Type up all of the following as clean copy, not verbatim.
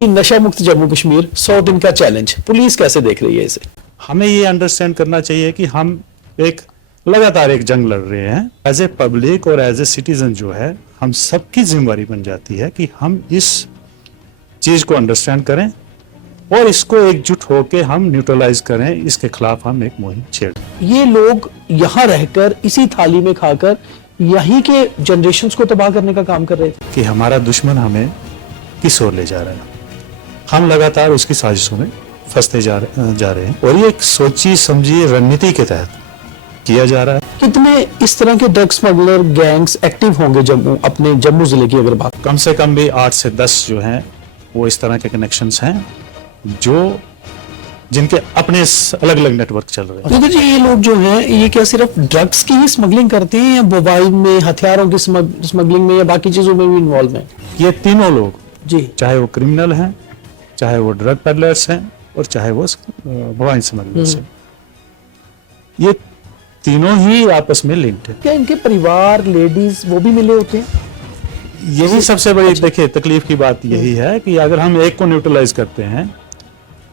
नशा मुक्त जम्मू कश्मीर 100 दिन का चैलेंज, पुलिस कैसे देख रही है इसे? हमें ये अंडरस्टैंड करना चाहिए कि हम एक लगातार एक जंग लड़ रहे हैं। एज ए पब्लिक और एज ए सिटीजन जो है, हम सबकी जिम्मेवारी बन जाती है कि हम इस चीज को अंडरस्टैंड करें और इसको एकजुट होकर हम न्यूट्रलाइज करें। इसके खिलाफ हम एक मुहिम छेड़। ये लोग यहाँ रहकर इसी थाली में खाकर यहीं के जनरेशन्स को तबाह करने का काम कर रहे थे कि हमारा दुश्मन हमें किस ओर ले जा रहा है। हम लगातार उसकी साजिशों में फंसते जा रहे हैं और ये एक सोची समझी रणनीति के तहत किया जा रहा है। कितने इस तरह के ड्रग स्मगलर गैंग्स एक्टिव होंगे अपने जम्मू जिले की अगर बात? कम से कम भी 8 से 10 जो हैं वो इस तरह के कनेक्शंस हैं जो जिनके अपने अलग अलग नेटवर्क चल रहे हैं। देखिए जी, ये लोग जो हैं ये क्या सिर्फ ड्रग्स की ही स्मगलिंग करते हैं या मोबाइल में हथियारों की स्मगलिंग में या बाकी चीजों में भी इन्वॉल्व हैं? ये तीनों लोग जी, चाहे वो क्रिमिनल हैं, चाहे वो ड्रग पेडलर्स हैं और चाहे वो मोबाइल स्मगलर्स हैं, ये तीनों ही आपस में लिंक्ड है। क्या इनके परिवार लेडीज वो भी मिले होते हैं? यही सबसे बड़ी देखिए तकलीफ की बात यही है कि अगर हम एक को न्यूट्रलाइज करते हैं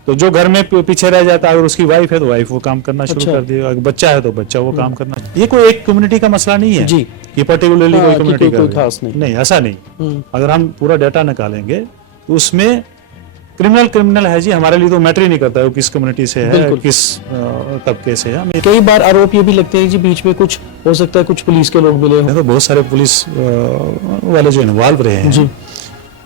तो जो घर में पीछे रह जाता है, अगर उसकी वाइफ है तो वाइफ वो काम करना शुरू कर देगा, अगर बच्चा है तो बच्चा वो काम करना। ये कोई एक कम्युनिटी का मसला नहीं है जी, ये पर्टिकुलरली कोई कम्युनिटी का कोई खास नहीं, ऐसा नहीं। अगर हम पूरा डाटा निकालेंगे तो उसमें क्रिमिनल है जी, हमारे लिए तो मैटर ही नहीं करता है वो किस कम्युनिटी से है, किस तबके से है। कई बार आरोप ये भी लगते हैं जी बीच में कुछ हो सकता है कुछ पुलिस के लोग मिले हों। तो बहुत सारे पुलिस वाले जो इन्वॉल्व रहे हैं जी,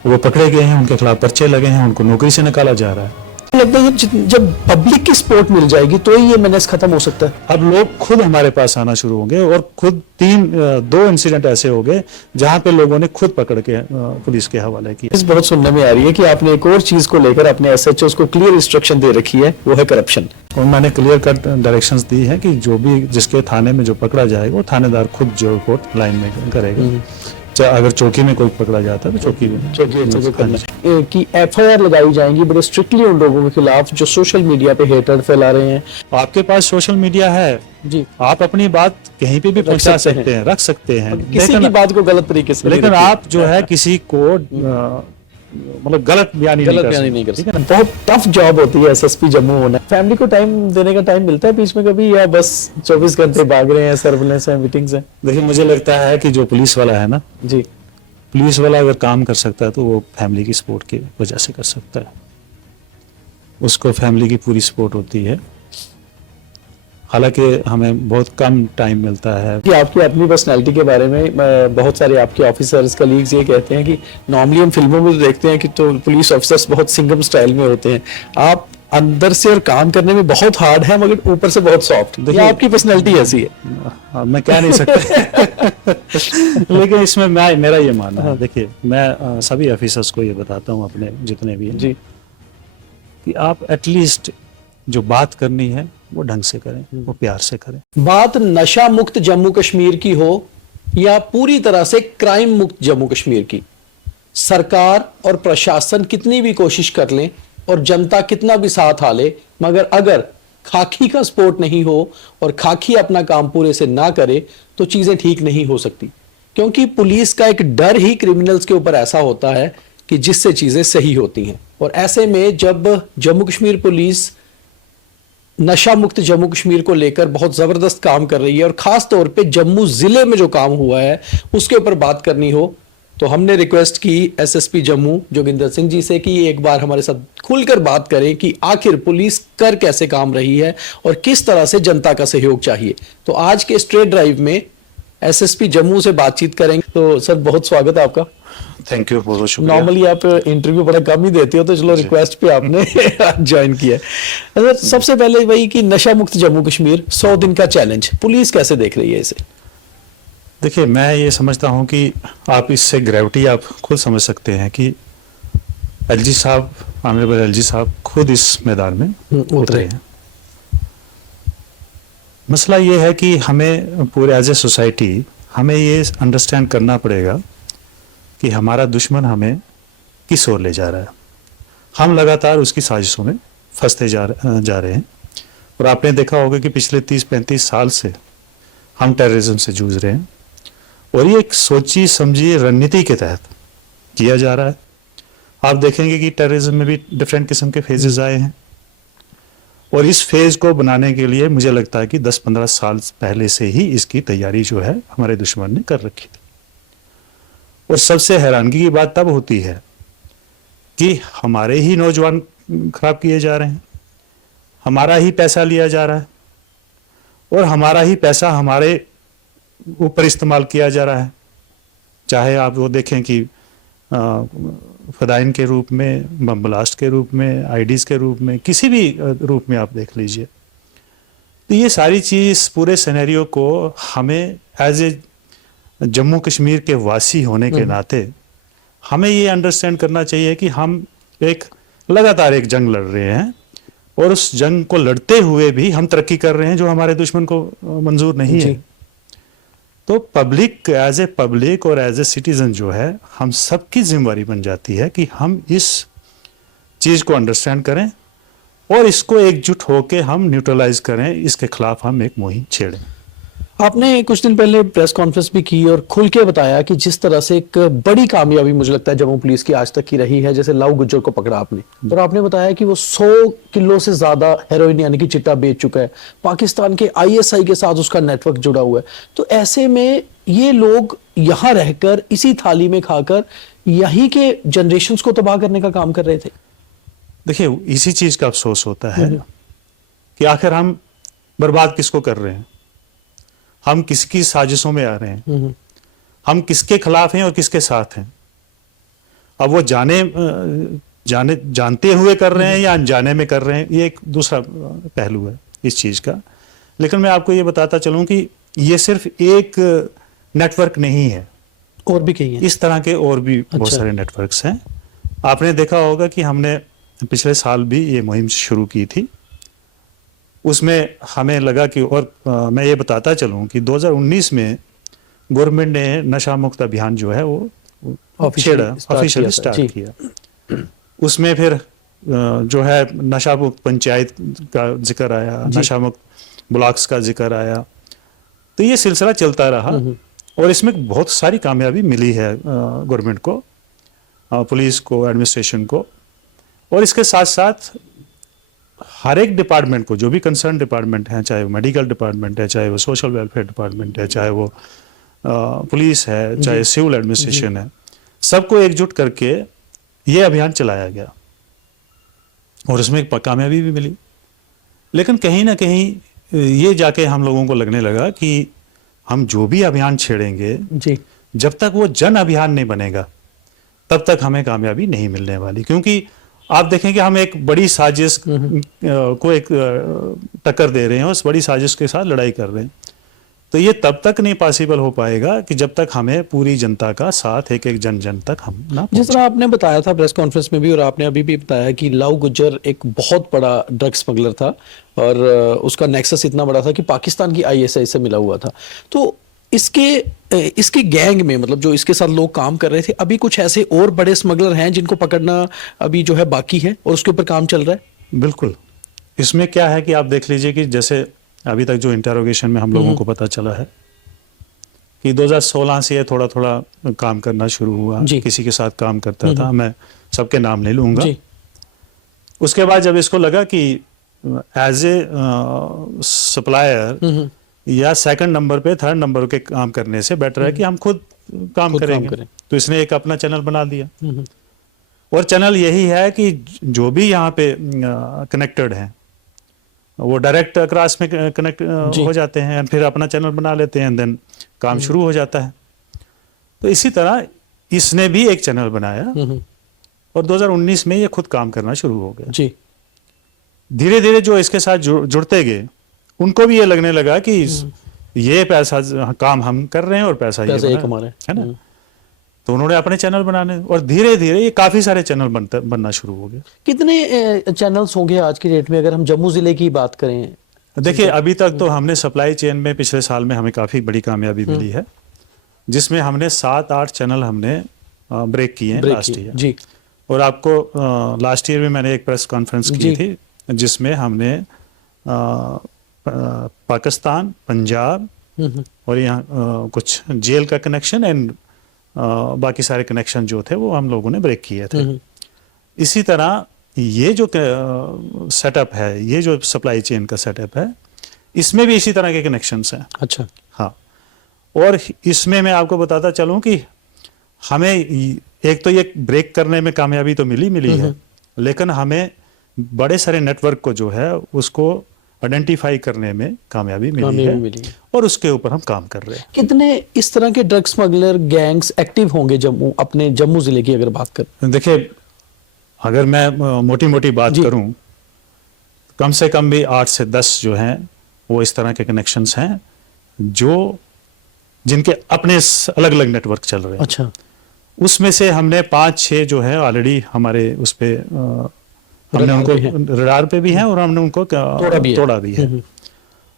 वो पकड़े गए हैं, उनके खिलाफ पर्चे लगे हैं, उनको नौकरी से निकाला जा रहा है। लगता है जब पब्लिक की सपोर्ट मिल जाएगी तो ही ये मेनेस खत्म हो सकता है। अब लोग खुद हमारे पास आना शुरू होंगे और खुद 2 इंसिडेंट ऐसे हो गए जहां पे लोगों ने खुद पकड़ के पुलिस के हवाले किया। इस बहुत सुनने में आ रही है कि आपने एक और चीज को लेकर अपने एसएचओ को क्लियर इंस्ट्रक्शन दे रखी है, वो है करप्शन। और मैंने क्लियर कट डायरेक्शंस दी है कि जो भी जिसके थाने में जो पकड़ा जाएगा वो थानेदार खुद जो रिपोर्ट लाइन में करेगा। अगर चौकी में कोई पकड़ा जाता है तो चौकी में कि एफआईआर लगाई जाएंगी बड़े स्ट्रिक्टली उन लोगों के खिलाफ जो सोशल मीडिया पे हेटर फैला रहे हैं। आपके पास सोशल मीडिया है जी, आप अपनी बात कहीं पे भी पहुंचा सकते हैं, रख सकते हैं, किसी की बात को गलत तरीके से। लेकिन आप जो है किसी को मतलब गलत बयानी नहीं कर सकते। बहुत टफ जॉब होती है एसएसपी जम्मू होना। फैमिली को टाइम देने का टाइम मिलता है बीच में कभी, या बस 24 घंटे भाग रहे हैं, सर्विलेंस है, मीटिंग्स है? देखिए मुझे लगता है कि जो पुलिस वाला है ना जी, पुलिस वाला अगर काम कर सकता है तो वो फैमिली की सपोर्ट की वजह से कर सकता है। उसको फैमिली की पूरी सपोर्ट होती है, हालांकि हमें बहुत कम टाइम मिलता है। कि आपकी अपनी पर्सनैलिटी के बारे में बहुत सारे आपके ऑफिसर्स कलीग्स ये कहते हैं कि नॉर्मली हम फिल्मों में देखते हैं कि तो पुलिस ऑफिसर्स बहुत सिंघम स्टाइल में होते हैं, आप अंदर से और काम करने में बहुत हार्ड है मगर ऊपर से बहुत सॉफ्ट। देखिए आपकी पर्सनैलिटी ऐसी है, मैं कह नहीं सकता लेकिन इसमें मेरा ये मानना है। देखिए मैं सभी ऑफिसर्स को ये बताता हूँ अपने जितने भी हैं जी, कि आप एटलीस्ट जो बात करनी है वो ढंग से करें, वो प्यार से करें। बात नशा मुक्त जम्मू कश्मीर की हो या पूरी तरह से क्राइम मुक्त जम्मू कश्मीर की, सरकार और प्रशासन कितनी भी कोशिश कर लें और जनता कितना भी साथ हाले, मगर अगर खाकी का सपोर्ट नहीं हो और खाकी अपना काम पूरे से ना करे तो चीजें ठीक नहीं हो सकती। क्योंकि पुलिस का एक डर ही क्रिमिनल्स के ऊपर ऐसा होता है कि जिससे चीजें सही होती हैं। और ऐसे में जब जम्मू कश्मीर पुलिस नशा मुक्त जम्मू कश्मीर को लेकर बहुत जबरदस्त काम कर रही है और खास तौर पे जम्मू जिले में जो काम हुआ है उसके ऊपर बात करनी हो, तो हमने रिक्वेस्ट की एसएसपी जम्मू जोगिंदर सिंह जी से कि एक बार हमारे साथ खुलकर बात करें कि आखिर पुलिस कर कैसे काम रही है और किस तरह से जनता का सहयोग चाहिए। तो आज के स्ट्रेट ड्राइव में एसएसपी जम्मू से बातचीत करेंगे। तो सर बहुत स्वागत है आपका। थैंक यू, बहुत शुक्रिया। नॉर्मली आप इंटरव्यू बड़ा कम ही देते हो, तो चलो रिक्वेस्ट पे आपने ज्वाइन किया। सर सबसे पहले वही कि नशा मुक्त जम्मू कश्मीर 100 दिन का चैलेंज, पुलिस कैसे देख रही है इसे? देखिए मैं ये समझता हूँ कि आप इससे ग्रेविटी आप खुद समझ सकते हैं कि एलजी साहब, ऑनरेबल एलजी साहब खुद इस मैदान में उतरे हैं। मसला ये है कि हमें पूरे एज ए सोसाइटी हमें ये अंडरस्टैंड करना पड़ेगा कि हमारा दुश्मन हमें किस ओर ले जा रहा है। हम लगातार उसकी साजिशों में फंसते जा रहे हैं और आपने देखा होगा कि पिछले 30-35 साल से हम टेररिज्म से जूझ रहे हैं और ये एक सोची समझी रणनीति के तहत किया जा रहा है। आप देखेंगे कि टेररिज्म में भी डिफरेंट किस्म के फेजेस आए हैं, और इस फेज को बनाने के लिए मुझे लगता है कि 10-15 साल पहले से ही इसकी तैयारी जो है हमारे दुश्मन ने कर रखी थी। और सबसे हैरानगी की बात तब होती है कि हमारे ही नौजवान खराब किए जा रहे हैं, हमारा ही पैसा लिया जा रहा है, और हमारा ही पैसा हमारे ऊपर इस्तेमाल किया जा रहा है। चाहे आप वो देखें कि फदाइन के रूप में, बम ब्लास्ट के रूप में, आईडीज के रूप में, किसी भी रूप में आप देख लीजिए। तो ये सारी चीज़ पूरे सिनेरियो को हमें एज ए जम्मू कश्मीर के वासी होने के नाते हमें ये अंडरस्टैंड करना चाहिए कि हम एक लगातार एक जंग लड़ रहे हैं, और उस जंग को लड़ते हुए भी हम तरक्की कर रहे हैं जो हमारे दुश्मन को मंजूर नहीं है। तो पब्लिक, एज ए पब्लिक और एज ए सिटीजन जो है, हम सबकी जिम्मेवारी बन जाती है कि हम इस चीज को अंडरस्टैंड करें और इसको एकजुट होकर हम न्यूट्रलाइज करें, इसके खिलाफ हम एक मुहिम छेड़ें। आपने कुछ दिन पहले प्रेस कॉन्फ्रेंस भी की और खुल के बताया कि जिस तरह से एक बड़ी कामयाबी मुझे लगता है जम्मू पुलिस की आज तक की रही है, जैसे लव गुज्जर को पकड़ा आपने, और आपने बताया कि वो 100 किलो से ज्यादा हेरोइन यानी कि चिट्टा बेच चुका है, पाकिस्तान के आईएसआई के साथ उसका नेटवर्क जुड़ा हुआ है। तो ऐसे में ये लोग यहाँ रहकर इसी थाली में खाकर यहीं के जनरेशंस को तबाह करने का काम कर रहे थे। देखिए, इसी चीज का अफसोस होता है कि आखिर हम बर्बाद किसको कर रहे हैं, हम किसकी साजिशों में आ रहे हैं, हम किसके खिलाफ हैं और किसके साथ हैं। अब वो जानते हुए कर रहे हैं या अनजाने में कर रहे हैं, ये एक दूसरा पहलू है इस चीज का। लेकिन मैं आपको ये बताता चलूं कि ये सिर्फ एक नेटवर्क नहीं है, और भी कई हैं इस तरह के, और भी बहुत सारे नेटवर्क्स हैं। आपने देखा होगा कि हमने पिछले साल भी ये मुहिम शुरू की थी, उसमें हमें लगा कि, और मैं ये बताता चलूं कि 2019 में गवर्नमेंट ने नशा मुक्त अभियान जो है वो ऑफिशियली स्टार्ट किया। उसमें फिर जो है नशा मुक्त पंचायत का जिक्र आया, नशा मुक्त ब्लॉक्स का जिक्र आया। तो ये सिलसिला चलता रहा और इसमें बहुत सारी कामयाबी मिली है गवर्नमेंट को, पुलिस को, एडमिनिस्ट्रेशन को। और इसके साथ साथ हर एक डिपार्टमेंट को, जो भी कंसर्न डिपार्टमेंट है, चाहे वो मेडिकल डिपार्टमेंट है, चाहे वो सोशल वेलफेयर डिपार्टमेंट है, चाहे वो पुलिस है, चाहे सिविल एडमिनिस्ट्रेशन है, सबको एकजुट करके ये अभियान चलाया गया और उसमें एक कामयाबी भी मिली। लेकिन कहीं ना कहीं ये जाके हम लोगों को लगने लगा कि हम जो भी अभियान छेड़ेंगे जी, जब तक वो जन अभियान नहीं बनेगा तब तक हमें कामयाबी नहीं मिलने वाली। क्योंकि आप देखेंगे हम एक बड़ी साजिश को एक टक्कर दे रहे हैं, उस बड़ी साजिश के साथ लड़ाई कर रहे हैं। तो ये तब तक नहीं पॉसिबल हो पाएगा कि जब तक हमें पूरी जनता का साथ, एक एक जन जन तक हम ना। जिस तरह आपने बताया था प्रेस कॉन्फ्रेंस में भी, और आपने अभी भी बताया कि लव गुज्जर एक बहुत बड़ा ड्रग स्मगलर था और उसका नेक्सस इतना बड़ा था कि पाकिस्तान की आईएसआई से मिला हुआ था। तो इसके गैंग में, मतलब जो इसके साथ लोग काम कर रहे थे, अभी कुछ ऐसे और बड़े स्मगलर हैं जिनको पकड़ना अभी जो है बाकी है और उसके ऊपर काम चल रहा है? बिल्कुल। इसमें क्या है कि आप देख लीजिए कि जैसे अभी तक जो इंटरोगेशन में हम लोगों को पता चला है कि 2016 से ये थोड़ा थोड़ा काम करना शुरू हुआ, किसी के साथ काम करता था, मैं सबके नाम नहीं लूंगा। उसके बाद जब इसको लगा कि एज ए सप्लायर या सेकंड नंबर पे, थर्ड नंबर के काम करने से बेटर है कि हम खुद काम करेंगे। तो इसने एक अपना चैनल बना दिया और चैनल यही है कि जो भी यहाँ पे कनेक्टेड हैं वो डायरेक्ट क्रॉस में कनेक्ट हो जाते हैं, फिर अपना चैनल बना लेते हैं, देन काम शुरू हो जाता है। तो इसी तरह इसने भी एक चैनल बनाया और 2019 में ये खुद काम करना शुरू हो गया। जी, धीरे धीरे जो इसके साथ जुड़ते गए उनको भी ये लगने लगा कि ये पैसा काम हम कर रहे हैं और पैसा ये कमा रहे हैं, है ना। तो उन्होंने अपने चैनल बनाने और धीरे धीरे ये काफी सारे चैनल बनना शुरू हो गए। कितने चैनल्स होंगे आज की डेट में अगर हम जम्मू जिले की बात करें? देखिए, अभी तक तो हमने सप्लाई चेन में पिछले साल में हमें काफी बड़ी कामयाबी मिली है, जिसमें हमने 7-8 चैनल हमने ब्रेक किए हैं लास्ट ईयर। जी, और आपको लास्ट ईयर में मैंने एक प्रेस कॉन्फ्रेंस की थी जिसमें हमने पाकिस्तान, पंजाब और यहाँ कुछ जेल का कनेक्शन एंड बाकी सारे कनेक्शन जो थे वो हम लोगों ने ब्रेक किए थे। इसी तरह ये जो सेटअप है, ये जो सप्लाई चेन का सेटअप है, इसमें भी इसी तरह के कनेक्शंस हैं। अच्छा। हाँ, और इसमें मैं आपको बताता चलूं कि हमें एक तो ये ब्रेक करने में कामयाबी तो मिली है, लेकिन हमें बड़े सारे नेटवर्क को जो है उसको आइडेंटिफाई करने में कामयाबी मिली है और उसके ऊपर हम काम कर रहे हैं। कितने इस तरह के ड्रग स्मगलर गैंग्स एक्टिव होंगे अपने जम्मू जिले की अगर बात करें? देखिए, अगर मैं मोटी मोटी बात करूं, कम से कम भी 8 से 10 जो हैं वो इस तरह के कनेक्शंस हैं जो जिनके अपने अलग अलग नेटवर्क चल रहे हैं। अच्छा। उसमें से हमने 5-6 जो है ऑलरेडी हमारे उस पे हमने उनको रडार पे भी हैं और हमने उनको तोड़ा भी है।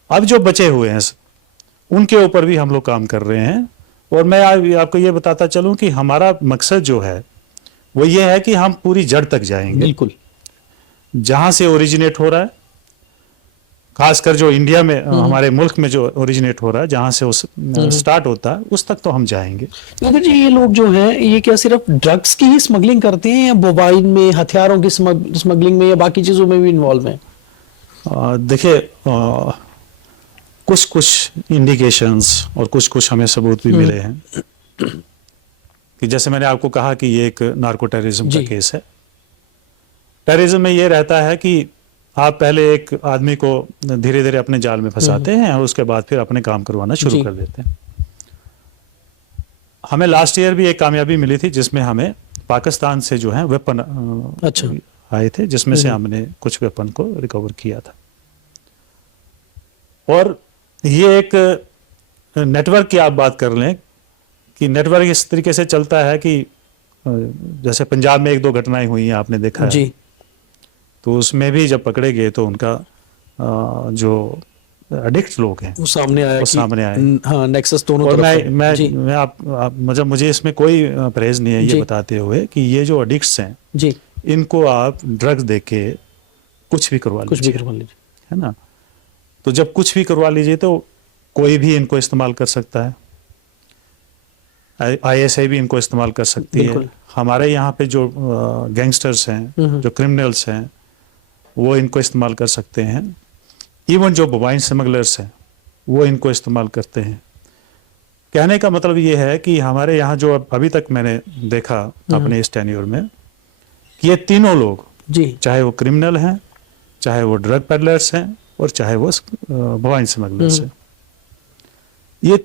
अब जो बचे हुए हैं उनके ऊपर भी हम लोग काम कर रहे हैं। और मैं आपको ये बताता चलूं कि हमारा मकसद जो है वो ये है कि हम पूरी जड़ तक जाएंगे। बिल्कुल। जहां से ओरिजिनेट हो रहा है, खासकर जो इंडिया में हमारे मुल्क में जो ओरिजिनेट हो रहा है, जहां से उस स्टार्ट होता है, उस तक तो हम जाएंगे। नदर जी, ये लोग जो हैं ये क्या सिर्फ ड्रग्स की ही स्मगलिंग करते हैं या मोबाइल में, हथियारों की स्मगलिंग में या बाकी चीजों में भी इन्वॉल्व हैं? देखिए, कुछ कुछ इंडिकेशंस और कुछ कुछ हमें सबूत भी मिले हैं कि जैसे मैंने आपको कहा कि ये एक नार्को टेररिज्म का केस है। टेररिज्म में ये रहता है कि आप पहले एक आदमी को धीरे धीरे अपने जाल में फंसाते हैं और उसके बाद फिर अपने काम करवाना शुरू कर देते हैं। हमें लास्ट ईयर भी एक कामयाबी मिली थी जिसमें हमें पाकिस्तान से जो है वेपन आए थे, जिसमें से हमने कुछ वेपन को रिकवर किया था। और ये एक नेटवर्क की आप बात कर लें कि नेटवर्क इस तरीके से चलता है कि जैसे पंजाब में 1-2 घटनाएं हुई हैं, आपने देखा है जी। तो उसमें भी जब पकड़े गए तो उनका जो एडिक्ट लोग हैं वो सामने आया, हाँ, नेक्सस दोनों तरफ। और मैं आप मतलब मुझे इसमें कोई परहेज नहीं है ये बताते हुए कि ये जो एडिक्ट्स हैं जी, इनको आप ड्रग्स देके कुछ भी करवा लीजिए, है ना। तो जब कुछ भी करवा लीजिए तो कोई भी इनको इस्तेमाल कर सकता है, ISI भी इनको इस्तेमाल कर सकती है। हमारे यहाँ पे जो गैंगस्टर्स हैं, जो क्रिमिनल्स हैं, वो इनको इस्तेमाल कर सकते हैं। इवन जो मोबाइल स्मगलर्स हैं वो इनको इस्तेमाल करते हैं। कहने का मतलब ये है कि हमारे यहाँ जो अभी तक मैंने देखा अपने इस टेन्योर में कि ये तीनों लोग जी, चाहे वो क्रिमिनल हैं, चाहे वो ड्रग पेडलर्स हैं और चाहे वो मोबाइल स्मगलर्स हैं, ये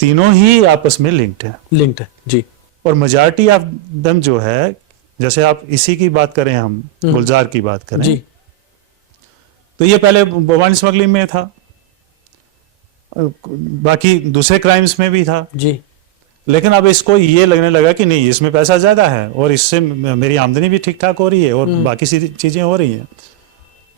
तीनों ही आपस में लिंक्ड है जी। और मेजॉरिटी ऑफ देम जो है, जैसे आप इसी की बात करें, हम गुलजार की बात करें जी, तो ये पहले मोबाइल स्मगलिंग में था, बाकी दूसरे क्राइम्स में भी था जी। लेकिन अब इसको ये लगने लगा कि नहीं, इसमें पैसा ज्यादा है और इससे मेरी आमदनी भी ठीक ठाक हो रही है और बाकी सी चीजें हो रही हैं,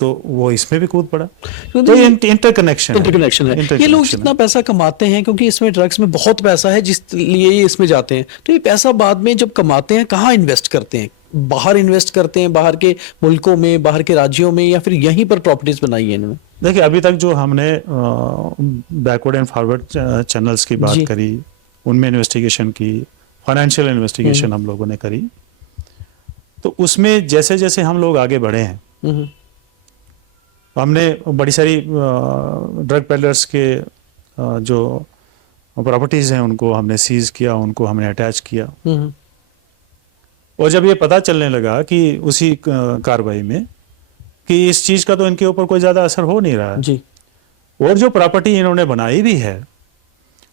तो वो इसमें भी कूद पड़ा। तो ये इंटरकनेक्शन है। ये लोग जितना पैसा कमाते हैं, क्योंकि इसमें ड्रग्स में बहुत पैसा है जिस लिए ये इसमें जाते हैं, तो ये पैसा बाद में जब कमाते हैं कहाँ इन्वेस्ट करते हैं? बाहर इन्वेस्ट करते हैं, बाहर के मुल्कों में, बाहर के राज्यों में, या फिर यहीं पर प्रॉपर्टीज बनाई है इन्होंने? देखिए, अभी तक जो हमने बैकवर्ड एंड फॉरवर्ड चैनल्स की बात करी, उनमें इन्वेस्टिगेशन की, फाइनेंशियल इन्वेस्टिगेशन हम लोगों ने करी, तो उसमें जैसे जैसे हम लोग आगे बढ़े हैं, हमने बड़ी सारी ड्रग पेडलर्स के जो प्रॉपर्टीज हैं उनको हमने सीज किया, उनको हमने अटैच किया। और जब ये पता चलने लगा कि उसी कार्रवाई में कि इस चीज का तो इनके ऊपर कोई ज्यादा असर हो नहीं रहा है जी, और जो प्रॉपर्टी इन्होंने बनाई भी है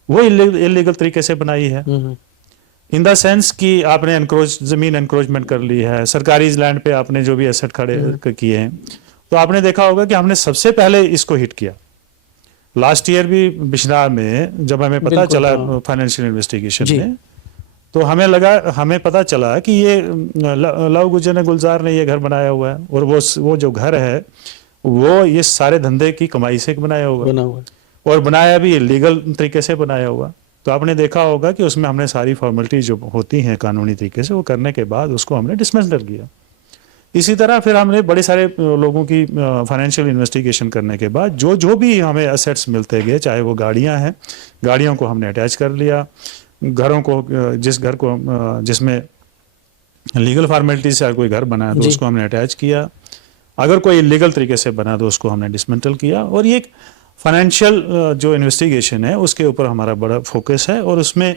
वो इलीगल तरीके से बनाई है, इन द सेंस कि आपने जमीन एनक्रोचमेंट कर ली है, सरकारी लैंड पे आपने जो भी एसेट खड़े किए हैं। तो आपने देखा होगा कि हमने सबसे पहले इसको हिट किया। लास्ट ईयर भी बिशनार में जब हमें पता चला फाइनेंशियल इन्वेस्टिगेशन में, तो हमें पता चला कि ये लव गुलजार ने ये घर बनाया हुआ है, और वो जो घर है वो ये सारे धंधे की कमाई से बनाया हुआ है, और बनाया भी लीगल तरीके से बनाया हुआ। तो आपने देखा होगा कि उसमें हमने सारी फॉर्मेलिटी जो होती हैं कानूनी तरीके से वो करने के बाद उसको हमने डिसमेंटल किया। इसी तरह फिर हमने बड़े सारे लोगों की फाइनेंशियल इन्वेस्टिगेशन करने के बाद जो भी हमें असेट्स मिलते गए, चाहे वो गाड़ियां हैं, गाड़ियों को हमने अटैच कर लिया, घरों को जिसमें लीगल फॉर्मेलिटी से अगर कोई घर बना है तो जी। उसको हमने अटैच किया, अगर कोई इलीगल तरीके से बना तो उसको हमने डिसमेंटल किया। और ये फाइनेंशियल जो इन्वेस्टिगेशन है उसके ऊपर हमारा बड़ा फोकस है। और उसमें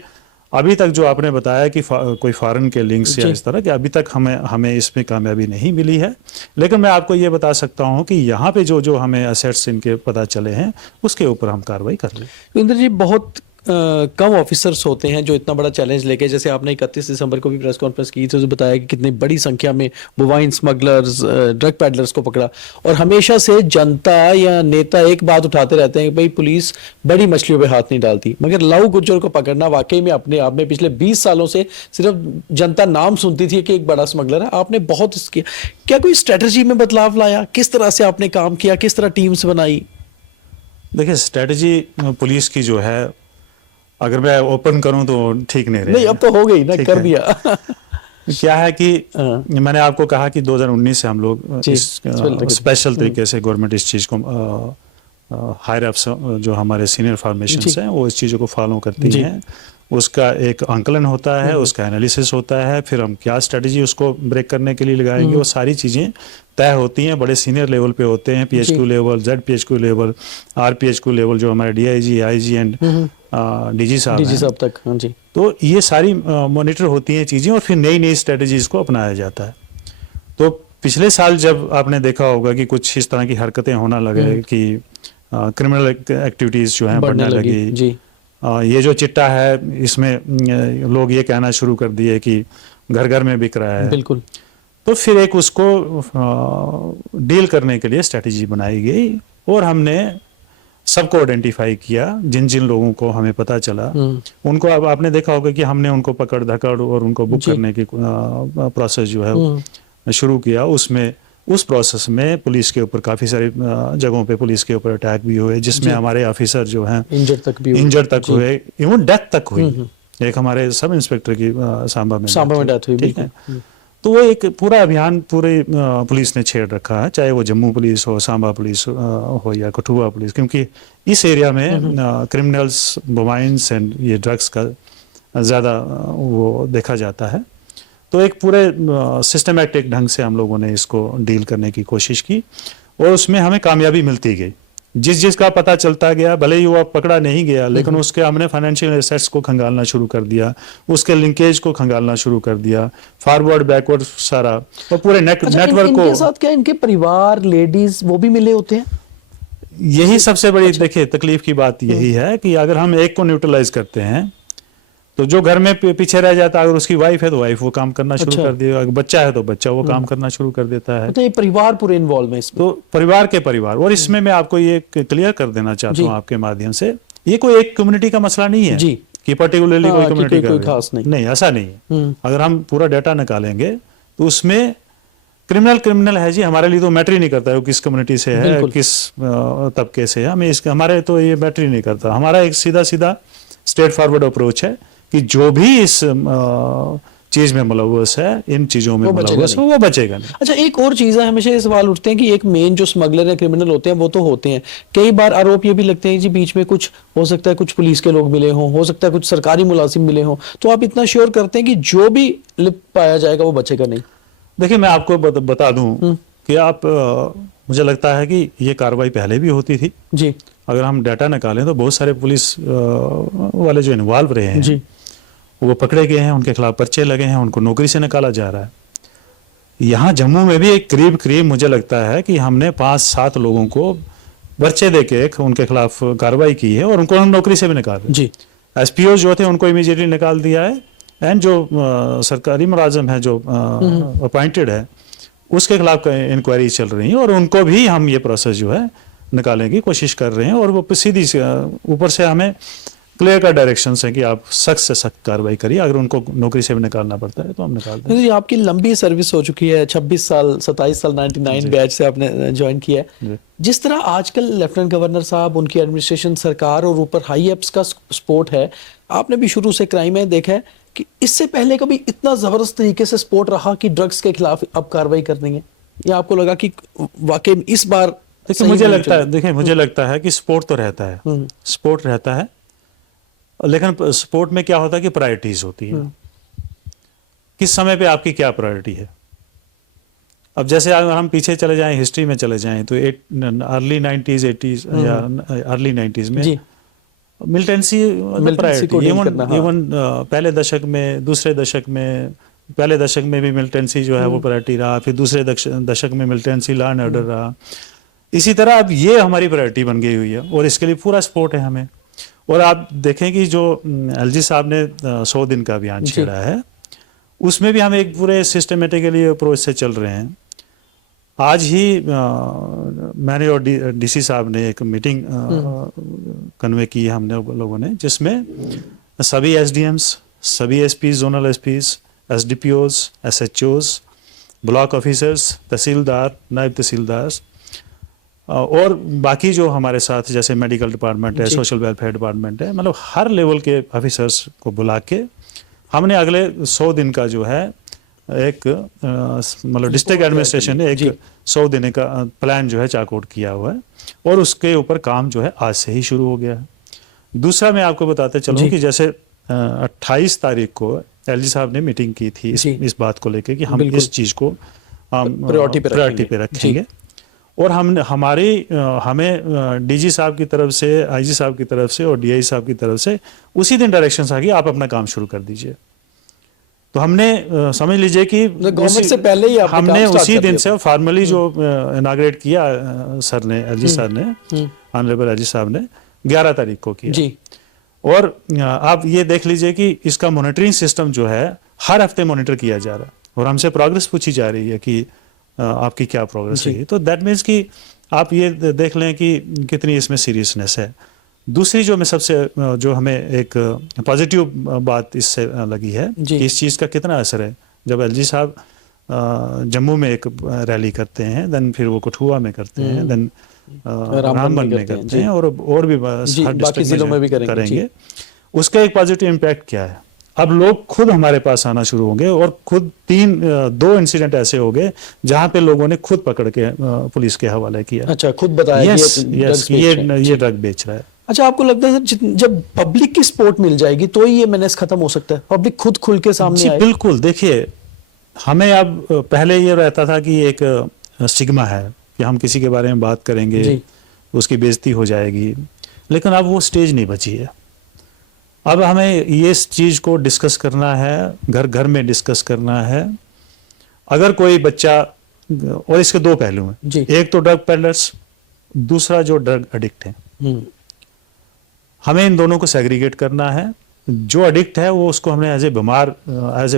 अभी तक जो आपने बताया कि कोई फॉरेन के लिंक्स या जी। इस तरह कि अभी तक हमें इसमें कामयाबी नहीं मिली है। लेकिन मैं आपको ये बता सकता हूँ कि यहाँ पे जो जो हमें असेट्स इनके पता चले हैं उसके ऊपर हम कार्रवाई कर रहे हैं। योगेंद्र जी, बहुत कम ऑफिसर्स होते हैं जो इतना बड़ा चैलेंज लेके, जैसे आपने 31 दिसंबर को भी प्रेस कॉन्फ्रेंस की थी, तो बताया कि कितनी बड़ी संख्या में बोवाइन स्मगलर्स, ड्रग पैडलर्स को पकड़ा। और हमेशा से जनता या नेता एक बात उठाते रहते हैं कि भाई पुलिस बड़ी मछलियों पे हाथ नहीं डालती, मगर लव गुर्जर को पकड़ना वाकई में अपने आप में पिछले 20 सालों से सिर्फ जनता नाम सुनती थी कि एक बड़ा स्मगलर है, आपने बहुत किया। क्या कोई स्ट्रेटजी में बदलाव लाया? किस तरह से आपने काम किया? किस तरह टीम्स बनाई? देखिए, स्ट्रेटजी पुलिस की जो है, अगर मैं ओपन करूं तो ठीक नहीं रहेगा। नहीं, अब तो हो गई ना, ठीक कर है। दिया। क्या है कि हाँ। मैंने आपको कहा कि 2019 से हम लोग जी, इस स्पेशल हम्म। तरीके से गवर्नमेंट इस चीज़ को हायर अप्स जो हमारे सीनियर फॉर्मेशंस जी। हैं वो इस चीज़ों को फॉलो करती जी। हैं। उसका एक आंकलन होता है, उसका एनालिसिस होता है, फिर हम क्या स्ट्रेटजी उसको ब्रेक करने के लिए लगाएंगे, वो सारी चीज़ें तय होती हैं। बड़े सीनियर लेवल पे होते हैं, PHQ level, ZPHQ level, RPHQ level, जो हमारे DIG, IG एंड DG साहब डीजी हैं। साहब तक। हाँ जी। तो ये सारी मॉनिटर होती हैं चीज़ें और फिर नई नई स्ट्रेटजीज को अपनाया जाता है। तो पिछले साल जब आपने देखा होगा कि कुछ इस तरह की हरकतें होना लगे कि क्रिमिनल एक्टिविटीज़ जो हैं बढ़ने लगी। जी। ये जो चिट्टा है इसमें लोग ये कहना शुरू कर दिए कि घर घर में बिक रहा है। बिल्कुल। तो फिर एक उसको डील करने के लिए स्ट्रेटजी बनाई गई और हमने सबको आइडेंटिफाई किया। जिन जिन लोगों को हमें पता चला उनको, अब आपने देखा होगा कि हमने उनको पकड़ धकड़ और उनको बुक करने की प्रोसेस जो है शुरू किया। उसमें उस प्रोसेस में पुलिस के ऊपर काफ़ी सारी जगहों पे पुलिस के ऊपर अटैक भी हुए, जिसमें हमारे ऑफिसर जो हैं इंजर्ड तक हुए, इवन डेथ तक हुई। एक हमारे सब इंस्पेक्टर की सांबा में डेथ हुई। ठीक है। तो वो एक पूरा अभियान पूरे पुलिस ने छेड़ रखा है, चाहे वो जम्मू पुलिस हो, सांबा पुलिस हो या कठुआ पुलिस, क्योंकि इस एरिया में क्रिमिनल्स, बोवाइंस एंड ये ड्रग्स का ज़्यादा वो देखा जाता है। तो एक पूरे सिस्टमैटिक ढंग से हम लोगों ने इसको डील करने की कोशिश की और उसमें हमें कामयाबी मिलती गई। जिस का पता चलता गया, भले ही वो पकड़ा नहीं गया, लेकिन उसके हमने फाइनेंशियल एसेट्स को खंगालना शुरू कर दिया, उसके लिंकेज को खंगालना शुरू कर दिया, फॉरवर्ड बैकवर्ड सारा, और पूरे नेटवर्क को। इनके साथ क्या इनके परिवार, लेडीज वो भी मिले होते हैं? यही सबसे बड़ी देखिए तकलीफ की बात यही है कि अगर हम एक को न्यूट्रलाइज करते हैं तो जो घर में पीछे रह जाता है, अगर उसकी वाइफ है तो वाइफ वो काम करना शुरू कर देगा, अगर बच्चा है तो बच्चा वो काम करना शुरू कर देता है। तो ये परिवार पूरे इन्वॉल्व है इसमें? तो परिवार के परिवार। और इसमें मैं आपको ये क्लियर कर देना चाहता हूँ आपके माध्यम से, ये कोई एक कम्युनिटी का मसला नहीं है जी, कि पर्टिकुलरली कोई कम्युनिटी का, कोई खास नहीं, ऐसा नहीं है। अगर हम पूरा डाटा निकालेंगे तो उसमें क्रिमिनल है जी, हमारे लिए तो मैटर ही नहीं करता है वो किस कम्युनिटी से है, किस तबके से है, हमें हमारे तो ये मैटर ही नहीं करता। हमारा एक सीधा स्ट्रेट फॉरवर्ड अप्रोच है कि जो भी इस चीज में मुलव्वस है, इन चीजों में मुलव्वस है, वो बचेगा नहीं। अच्छा, एक और चीज है, हमेशा ये सवाल उठते हैं कि एक मेन जो स्मगलर या क्रिमिनल होते हैं वो तो होते हैं, कई बार आरोप ये भी लगते हैं जी बीच में कुछ हो सकता है, कुछ पुलिस के लोग मिले हों, हो सकता है कुछ सरकारी मुलाजिम मिले हों, तो आप इतना श्योर करते हैं कि जो भी लिप पाया जाएगा वो बचेगा नहीं? देखिए, मैं आपको बता दूं कि आप मुझे लगता है कि ये कार्रवाई पहले भी होती थी जी। अगर हम डाटा निकालें तो बहुत सारे पुलिस वाले जो इन्वॉल्व रहे हैं जी, वो पकड़े गए हैं, उनके खिलाफ पर्चे लगे हैं, उनको नौकरी से निकाला जा रहा है। यहाँ जम्मू में भी एक करीब मुझे लगता है कि हमने 5-7 लोगों को पर्चे देके उनके खिलाफ कार्रवाई की है और उनको हम नौकरी से भी निकाले। जी। SPO जो थे उनको इमीडिएटली निकाल दिया है, एंड जो सरकारी मुलाजिम है जो अपॉइंटेड है उसके खिलाफ इंक्वायरी चल रही है और उनको भी हम ये प्रोसेस जो है निकालने की कोशिश कर रहे हैं। और वो सीधी ऊपर से हमें क्लियर का डायरेक्शन है कि आप सख्त से सख्त कार्रवाई करिए, अगर उनको नौकरी से भी निकालना पड़ता है तो हम निकालते हैं। आपकी लंबी सर्विस हो चुकी है, 26 साल 27 साल 99 बैच से आपने ज्वाइन किया है। जिस तरह आजकल लेफ्टिनेंट गवर्नर साहब, उनकी एडमिनिस्ट्रेशन, सरकार और ऊपर हाई एप्स का सपोर्ट है, आपने भी शुरू से क्राइम में देखा है कि इससे पहले कभी इतना जबरदस्त तरीके से सपोर्ट रहा कि ड्रग्स के खिलाफ अब कार्रवाई करनी है, या आपको लगा कि वाकई इस बार? देखिए, मुझे लगता है कि सपोर्ट तो रहता है, सपोर्ट रहता है, लेकिन सपोर्ट में क्या होता है कि प्रायोरिटीज होती है। किस समय पे आपकी क्या प्रायोरिटी है। अब जैसे अगर हम पीछे चले जाएं, हिस्ट्री में चले जाएं, तो अर्ली 90s 80s या अर्ली 90s में जी मिलिटेंसी Militancy को प्रायोरिटी, deal करना, हाँ। इवन पहले दशक में, दूसरे दशक में, पहले दशक में भी मिलिटेंसी जो है वो प्रायोरिटी रहा, फिर दूसरे दशक में मिलिटेंसी लॉ एंड ऑर्डर रहा। इसी तरह अब ये हमारी प्रायोरिटी बन गई हुई है और इसके लिए पूरा सपोर्ट है हमें। और आप देखें कि जो एलजी साहब ने 100 दिन का अभियान छेड़ा है, उसमें भी हम एक पूरे सिस्टमेटिकली अप्रोच से चल रहे हैं। आज ही मैंने और डीसी साहब ने एक मीटिंग कन्वे की हमने लोगों ने, जिसमें सभी एसडीएम्स, सभी SPs, zonal SPs, SDPOs, SHOs, block officers, tehsildar, naib tehsildar और बाकी जो हमारे साथ जैसे मेडिकल डिपार्टमेंट है, सोशल वेलफेयर डिपार्टमेंट है, मतलब हर लेवल के ऑफिसर्स को बुला के हमने अगले 100 दिन का जो है एक मतलब डिस्ट्रिक्ट एडमिनिस्ट्रेशन ने एक 100 दिन का प्लान जो है चार्ट किया हुआ है और उसके ऊपर काम जो है आज से ही शुरू हो गया है। दूसरा मैं आपको बताते चलूं कि जैसे 28 तारीख को एलजी साहब ने मीटिंग की थी इस बात को लेकर कि हम इस चीज को प्रायोरिटी पे रखेंगे और हमें डीजी साहब की तरफ से, आईजी साहब की तरफ से और डीआई साहब की तरफ से उसी दिन डायरेक्शंस आ गई, आप अपना काम शुरू कर दीजिए। तो हमने समझ लीजिए कि गवर्नमेंट से पहले ही हमने उसी दिन से फॉर्मली जो इनाग्रेट किया सर ने, एलजी सर ने, ऑनरेबल एलजी साहब ने 11 तारीख को किया जी। और आप ये देख लीजिए कि इसका मॉनिटरिंग सिस्टम जो है हर हफ्ते मॉनिटर किया जा रहा है और हमसे प्रोग्रेस पूछी जा रही है कि आपकी क्या प्रोग्रेस है। तो दैट मीन्स कि आप ये देख लें कि कितनी इसमें सीरियसनेस है। दूसरी जो मैं सबसे जो हमें एक पॉजिटिव बात इससे लगी है कि इस चीज़ का कितना असर है। जब एलजी साहब जम्मू में एक रैली करते हैं, देन फिर वो कठुआ में करते हैं, देन रामबन में करते हैं और भी हर डिस्ट्रिक्ट में भी करेंगे। उसका एक पॉजिटिव इम्पैक्ट क्या है, अब लोग खुद हमारे पास आना शुरू होंगे और खुद 2 इंसिडेंट ऐसे हो गए जहां पे लोगों ने खुद पकड़ के पुलिस के हवाले किया। अच्छा, खुद बताया ये ड्रग बेच रहा है। अच्छा, आपको लगता है जब पब्लिक की सपोर्ट मिल जाएगी तो ही ये मेनेस खत्म हो सकता है, पब्लिक खुद खुल के सामने आए? बिल्कुल। देखिए, हमें अब पहले ये रहता था कि एक स्टिग्मा है कि हम किसी के बारे में बात करेंगे उसकी बेइज्जती हो जाएगी, लेकिन अब वो स्टेज नहीं बची है। अब हमें ये इस चीज को डिस्कस करना है, घर घर में डिस्कस करना है। अगर कोई बच्चा, और इसके 2 पहलू हैं, एक तो ड्रग पेडलर्स, दूसरा जो ड्रग एडिक्ट है, हमें इन दोनों को सेग्रीगेट करना है। जो एडिक्ट है वो उसको हमने एज ए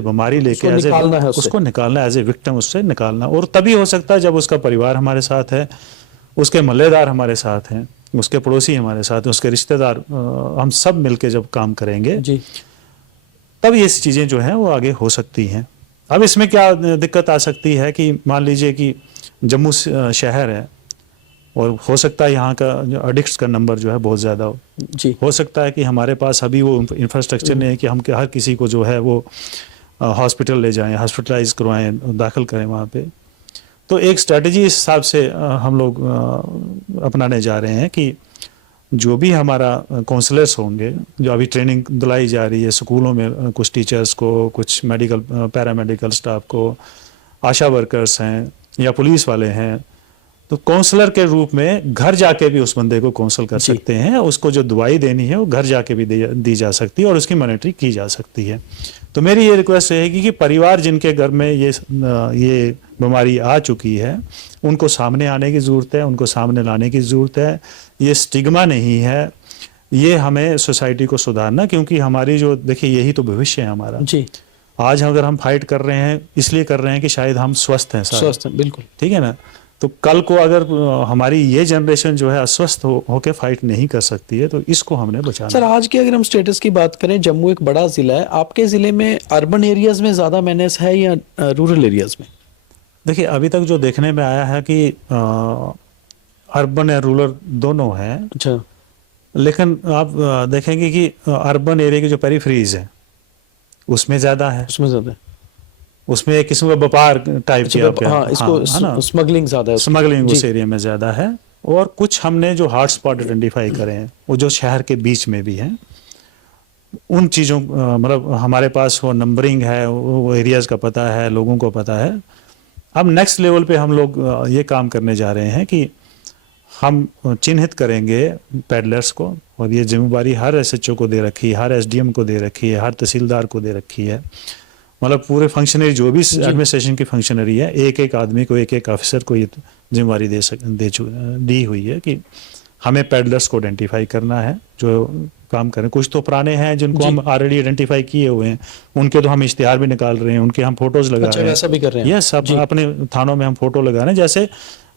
बीमारी लेके उसको निकालना है, एज ए विक्टिम उससे निकालना। और तभी हो सकता है जब उसका परिवार हमारे साथ है, उसके मल्लेदार हमारे साथ हैं, उसके पड़ोसी हमारे साथ हैं, उसके रिश्तेदार, हम सब मिलके जब काम करेंगे तब ये चीज़ें जो हैं वो आगे हो सकती हैं। अब इसमें क्या दिक्कत आ सकती है कि मान लीजिए कि जम्मू शहर है और हो सकता है यहाँ का एडिक्ट्स का नंबर जो है बहुत ज़्यादा हो सकता है कि हमारे पास अभी वो इंफ्रास्ट्रक्चर नहीं है कि हम हर किसी को जो है वो हॉस्पिटल ले जाएं, हॉस्पिटलाइज करवाएं, दाखिल करें वहाँ पे। तो एक स्ट्रेटजी इस हिसाब से हम लोग अपनाने जा रहे हैं कि जो भी हमारा काउंसलर्स होंगे, जो अभी ट्रेनिंग दिलाई जा रही है स्कूलों में, कुछ टीचर्स को, कुछ मेडिकल पैरामेडिकल स्टाफ को, आशा वर्कर्स हैं या पुलिस वाले हैं, तो काउंसलर के रूप में घर जाके भी उस बंदे को काउंसल कर सकते हैं। उसको जो दवाई देनी है वो घर जाके भी दी जा सकती है और उसकी मॉनिटरिंग की जा सकती है। तो मेरी ये रिक्वेस्ट रहेगी कि परिवार जिनके घर में ये बीमारी आ चुकी है उनको सामने आने की ज़रूरत है, उनको सामने लाने की ज़रूरत है। ये स्टिग्मा नहीं है, ये हमें सोसाइटी को सुधारना, क्योंकि हमारी जो, देखिए, यही तो भविष्य है हमारा जी। आज अगर हम फाइट कर रहे हैं इसलिए कर रहे हैं कि शायद हम स्वस्थ हैं, बिल्कुल ठीक है ना। तो कल को अगर हमारी ये जनरेशन जो है अस्वस्थ होकर फाइट नहीं कर सकती है तो इसको हमने बचाना। सर, आज के अगर हम स्टेटस की बात करें, जम्मू एक बड़ा जिला है, आपके जिले में अर्बन एरियाज में ज्यादा मेनेस है या रूरल एरियाज में? देखिए, अभी तक जो देखने में आया है कि अर्बन या रूरल दोनों हैं। अच्छा। लेकिन आप देखेंगे कि अर्बन एरिया की जो पेरिफेरीज है उसमें ज्यादा है, उसमें एक किस्म का व्यापार टाइप की स्मगलिंग ज्यादा है, स्मगलिंग उस एरिया में ज्यादा है। और कुछ हमने जो हॉटस्पॉट आइडेंटिफाई करे हैं वो जो शहर के बीच में भी हैं। उन चीज़ों मतलब हमारे पास वो नंबरिंग है, वो एरियाज़ का पता है, लोगों को पता है। अब नेक्स्ट लेवल पे हम लोग ये काम करने जा रहे हैं कि हम चिन्हित करेंगे पैडलर्स को, और ये जिम्मेदारी हर एसएचओ को दे रखी है, हर एसडीएम को दे रखी है, हर तहसीलदार को दे रखी है। मतलब पूरे फंक्शनरी जो भी एडमिनिस्ट्रेशन की फंक्शनरी है, एक एक आदमी को, एक एक ऑफिसर को ये जिम्मेदारी दी हुई है कि हमें पैडलर्स को आइडेंटिफाई करना है जो काम करें। कुछ तो पुराने हैं जिनको हम ऑलरेडी आइडेंटिफाई किए हुए हैं, उनके तो हम इश्तिहार भी निकाल रहे हैं, उनके हम फोटोज लगा रहे हैं। वैसा भी कर रहे हैं? यस, अपने थानों में हम फोटो लगा रहे हैं, जैसे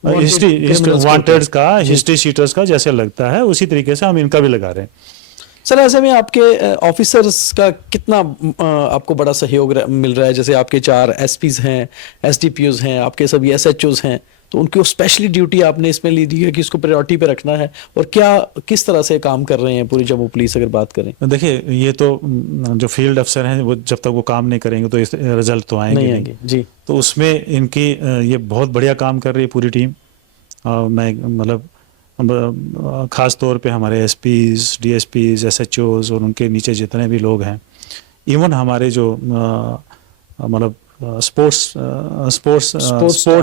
criminals वांटेड का, हिस्ट्री शीटर्स का जैसे लगता है, उसी तरीके से हम इनका भी लगा रहे हैं। सर, ऐसे में आपके ऑफिसर्स का कितना आपको बड़ा सहयोग मिल रहा है? जैसे आपके 4 एसपीज हैं, एसडीपीओज हैं, आपके सभी एसएचओज हैं, तो उनको स्पेशली ड्यूटी आपने इसमें ली दी है कि इसको प्रायोरिटी पे रखना है, और क्या किस तरह से काम कर रहे हैं पूरी जम्मू पुलिस अगर बात करें? देखिए, ये तो जो फील्ड अफसर हैं वो जब तक वो काम नहीं करेंगे तो इस रिजल्ट तो आएंगे नहीं। जी। तो उसमें इनकी ये बहुत बढ़िया काम कर रही है पूरी टीम। मैं मतलब ख़ास तौर पे हमारे एसपीज, डीएसपीज, एसएचओज और उनके नीचे जितने भी लोग हैं, इवन हमारे जो मतलब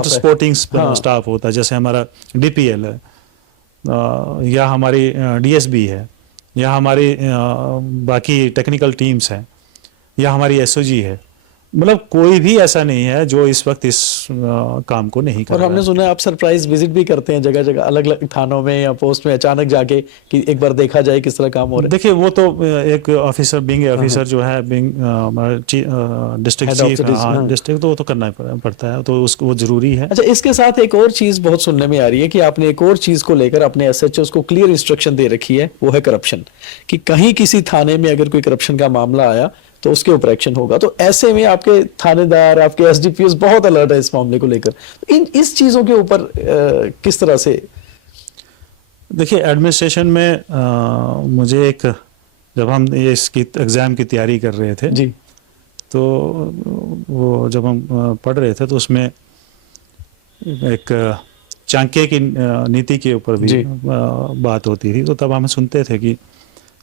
स्पोर्टिंग स्टाफ होता है, जैसे हमारा डीपीएल है, या हमारी डीएसबी है, या हमारी बाकी टेक्निकल टीम्स हैं, या हमारी एसओजी है, मतलब कोई भी ऐसा नहीं है जो इस वक्त इस काम को नहीं कर और रहा हमने है। सुना है आप सरप्राइज विजिट भी करते हैं जगह जगह, अलग अलग थानों में या पोस्ट में अचानक जाके कि एक बार देखा जाए किस तरह काम हो रहा है। देखिए, वो तो एक ऑफिसर, बिंग ऑफिसर जो है, बिंग डिस्ट्रिक्ट चीफ, डिस्ट्रिक्ट, तो वो तो करना पड़ता है, तो उसको वो जरूरी है। अच्छा, इसके साथ एक और चीज बहुत सुनने में आ रही है कि आपने एक और चीज को लेकर अपने एसएचओस को क्लियर इंस्ट्रक्शन दे रखी है, वो है करप्शन, कि कहीं किसी थाने में अगर कोई करप्शन का मामला आया तो उसके ऊपर एक्शन होगा। तो ऐसे में आपके थानेदार, आपके एसडीपीओस बहुत अलर्ट है इस मामले को लेकर। इस चीजों के ऊपर किस तरह से? देखिए, एडमिनिस्ट्रेशन में मुझे एक, जब हम ये इसकी एग्ज़ाम की तैयारी कर रहे थे जी, तो वो जब हम पढ़ रहे थे तो उसमें एक चाणक्य की नीति के ऊपर भी बात होती थी। तो तब हम सुनते थे कि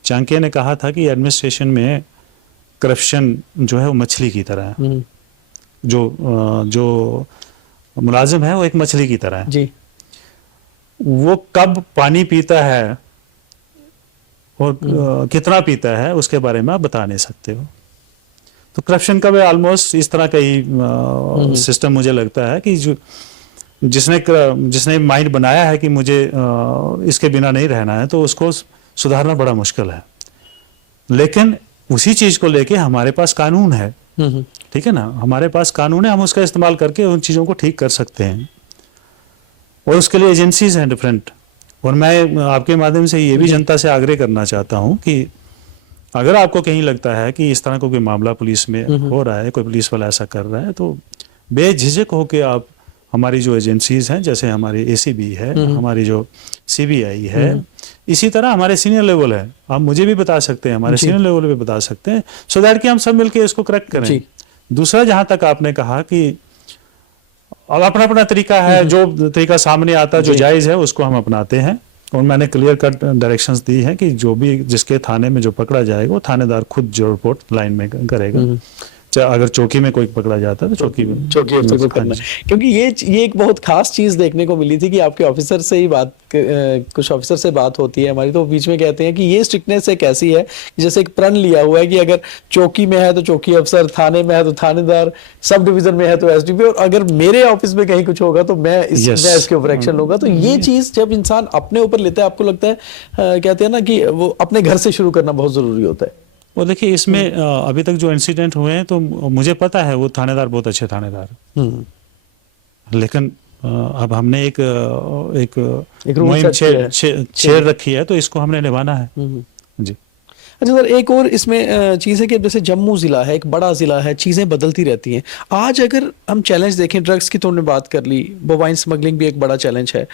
चाणक्य ने कहा था कि एडमिनिस्ट्रेशन में करप्शन जो है वो मछली की तरह है। जो मुलाजिम है वो एक मछली की तरह है जी। वो कब पानी पीता है और कितना पीता है उसके बारे में आप बता नहीं सकते हो। तो करप्शन का भी ऑलमोस्ट इस तरह का ही सिस्टम मुझे लगता है कि जो जिसने माइंड बनाया है कि मुझे इसके बिना नहीं रहना है, तो उसको सुधारना बड़ा मुश्किल है। लेकिन उसी चीज को लेके हमारे पास कानून है, ठीक है ना, हमारे पास कानून है, हम उसका इस्तेमाल करके उन चीजों को ठीक कर सकते हैं। और उसके लिए एजेंसीज हैं डिफरेंट। और मैं आपके माध्यम से ये भी जनता से आग्रह करना चाहता हूँ कि अगर आपको कहीं लगता है कि इस तरह का कोई मामला पुलिस में हो रहा है, कोई पुलिस वाला ऐसा कर रहा है, तो बेझिझक होके आप हमारी जो एजेंसीज हैं, जैसे हमारी एसीबी है, हमारी जो सीबीआई है, इसी तरह हमारे सीनियर लेवल है, आप मुझे भी बता सकते हैं, हमारे सीनियर लेवल पे बता सकते हैं, सो दैट कि हम सब मिलके इसको करेक्ट करें। दूसरा, जहां तक आपने कहा कि अब अपना अपना तरीका है, जो तरीका सामने आता है, जो जायज है, उसको हम अपनाते हैं। और मैंने क्लियर कट डायरेक्शंस दी है कि जो भी जिसके थाने में जो पकड़ा जाएगा वो थानेदार खुद जो रिपोर्ट लाइन में करेगा। अगर चौकी में कोई पकड़ा जाता है तो चौकी अफसर को करना है। क्योंकि ये एक बहुत खास चीज देखने को मिली थी कि आपके ऑफिसर से ही कुछ ऑफिसर से बात होती है हमारी, तो बीच में कहते हैं कि ये स्ट्रिक्टनेस एक ऐसी है जैसे एक प्रण लिया हुआ है कि अगर चौकी में है तो चौकी अफसर, थाने में है तो थानेदार, सब डिवीजन में है तो एसडीपी, और अगर मेरे ऑफिस में कहीं कुछ होगा तो मैं इसके ऊपर एक्शन लूंगा। तो ये चीज जब इंसान अपने ऊपर लेता है, आपको लगता है, कहते हैं ना कि वो अपने घर से शुरू करना बहुत जरूरी होता है। और देखिए, इसमें अभी तक जो इंसिडेंट हुए हैं तो मुझे पता है वो थानेदार बहुत अच्छे थानेदार, लेकिन अब हमने एक मुहिम छेड़ रखी है, तो इसको हमने निभाना है। जी। अच्छा सर, एक और इसमें चीज़ है कि जैसे जम्मू ज़िला है, एक बड़ा ज़िला है, चीज़ें बदलती रहती हैं। आज अगर हम चैलेंज देखें, ड्रग्स की तो हमने बात कर ली, बोवाइन स्मगलिंग भी एक बड़ा चैलेंज है,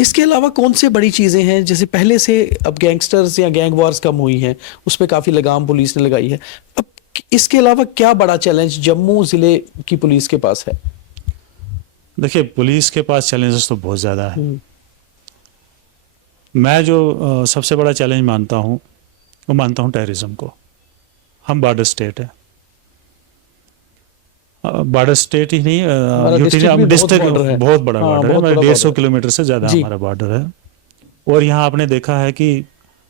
इसके अलावा कौन से बड़ी चीज़ें हैं? जैसे पहले से अब गैंगस्टर्स या गैंग वार्स कम हुई हैं, उस पर काफ़ी लगाम पुलिस ने लगाई है। अब इसके अलावा क्या बड़ा चैलेंज जम्मू ज़िले की पुलिस के पास है? देखिए, पुलिस के पास चैलेंजेस तो बहुत ज़्यादा है। मैं जो सबसे बड़ा चैलेंज मानता हूँ वो मानता हूँ टेररिज्म को। हम बॉर्डर स्टेट है, बॉर्डर स्टेट ही नहीं, district भी बहुत डिस्ट्रिक्ट border है। बहुत बड़ा हाँ, बॉर्डर है, बहुत मतलब बड़ा 150 border किलोमीटर से ज़्यादा जी। हमारा बॉर्डर है। और यहाँ आपने देखा है कि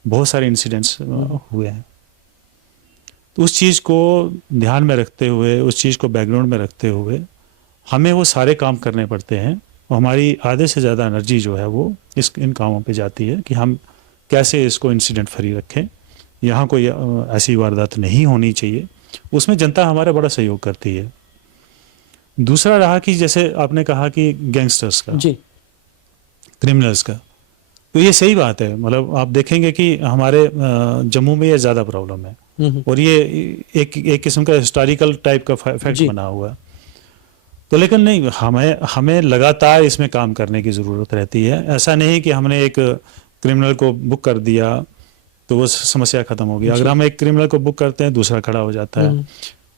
बहुत सारे इंसिडेंट्स हुए हैं। तो उस चीज़ को ध्यान में रखते हुए, उस चीज़ को बैकग्राउंड में रखते हुए हमें वो सारे काम करने पड़ते हैं, और हमारी आधे से ज़्यादा एनर्जी जो है वो इन कामों पे जाती है कि हम कैसे इसको इंसिडेंट फ्री रखें, यहाँ कोई ऐसी वारदात नहीं होनी चाहिए। उसमें जनता हमारा बड़ा सहयोग करती है। दूसरा रहा कि जैसे आपने कहा कि गैंगस्टर्स का, जी। क्रिमिनल्स का, तो ये सही बात है। मतलब आप देखेंगे कि हमारे जम्मू में ये ज़्यादा प्रॉब्लम है, और ये एक किस्म का हिस्टोरिकल टाइप का फैक्ट जी। बना हुआ है। तो लेकिन नहीं, हमें लगातार इसमें काम करने की ज़रूरत रहती है। ऐसा नहीं कि हमने एक क्रिमिनल को बुक कर दिया तो वो समस्या खत्म हो गई। अगर हम एक क्रिमिनल को बुक करते हैं, दूसरा खड़ा हो जाता है,